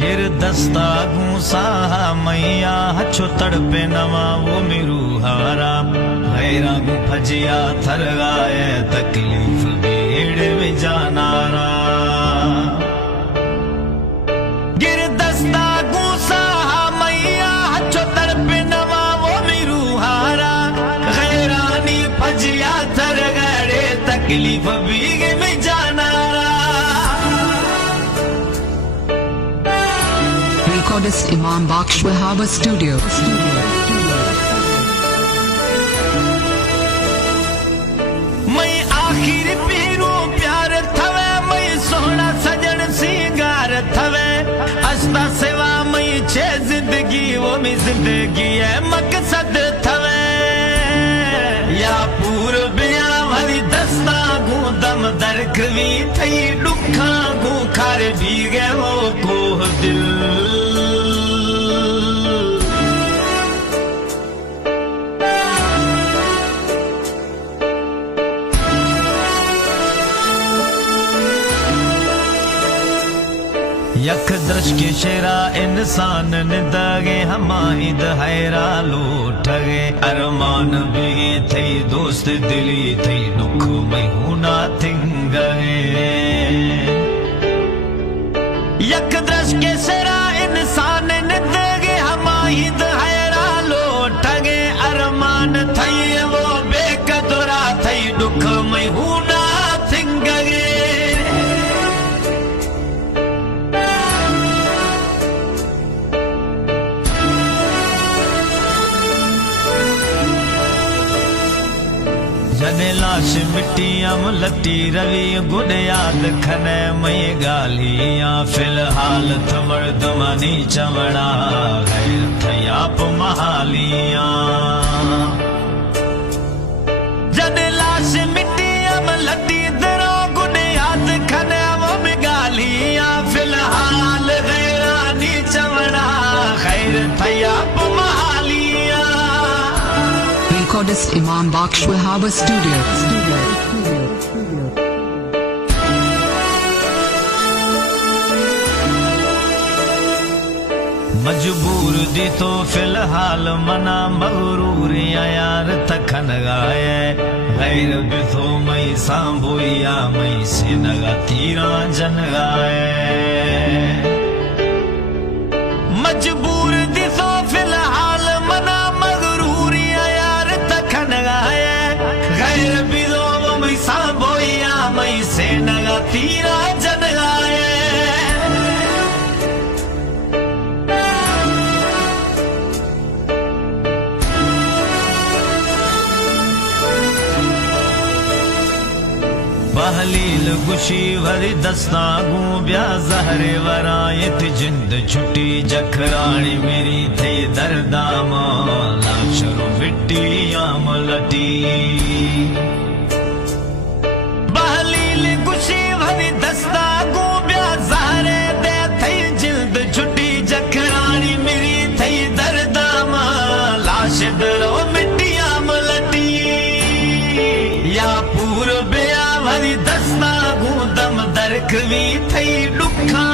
गिर दस्ता गूसा मैया हछो तड़पे नवा वो मेरू हारा हैरा गु फजिया थर गाए तकलीफ बेड़ में जानारा गिर दस्ता गूसा मैया हछो तड़पे नवा वो मेरू हारा हैरानी फजिया थर गाए तकलीफ बेड़ में जानारा Recordist Imam Baksh Wahaba Studio. मैं आखिर पीरू प्यार थवे मैं सोना सजन सिंगार थवे अस्ता सेवा मैं छे जिंदगी वो मी जिंदगी है मकसद थवे या पूर बिया भरी दस्ता गू दम दरखवी थई दुखा गू खार भी गए वो कोह दिल यख दृश के शेरा इंसान निदागे हमाहिद हैरा लूट गए अरमान बिगे थे दोस्त दिली थे दुख में हुना थिंग गए यख दृश के शेरा इंसान निदागे हमाहिद हैरा लूट गए अरमान थे वो बेकदरा थे दुख में हुना थिंग गए जने लाश मिट्टी अम लटी रवि गुड याद खने मई गालियां फिलहाल थमड़ दमानी चमड़ा गैर थयाप महालियां जने लाश मिट्टी अम लटी दरो गुड याद खने मई गालियां फिलहाल गैरानी चमड़ा गैर थयाप महालियां Recordist Imam Baksh Wahaba Studio. मजबूर दी तो फिलहाल मना मगरूर यार तखन गाए गैर बिथो मई सांबोया मई से नगा तीरा जन गाए मजबूर दी तो फिलहाल मना मगरूर यार तखन गाए गैर बिथो मई सांबोया मई से नगा तीरा जन गाए बहलील गुशी भरी दस्ता गू ब्या जहरे वरायत जिंद छुटी जखराणी मेरी थे दर्दाम लाशरो मिट्टी आम लटी बहलील गुशी भरी दस्ता गू ब्या जहरे दे थे जिंद छुटी जखराणी मेरी थे दर्दाम लाश दरो मिट्टी आम लटी या पूर बिया भरी दस्ता गू दम दरखवी थई दुखा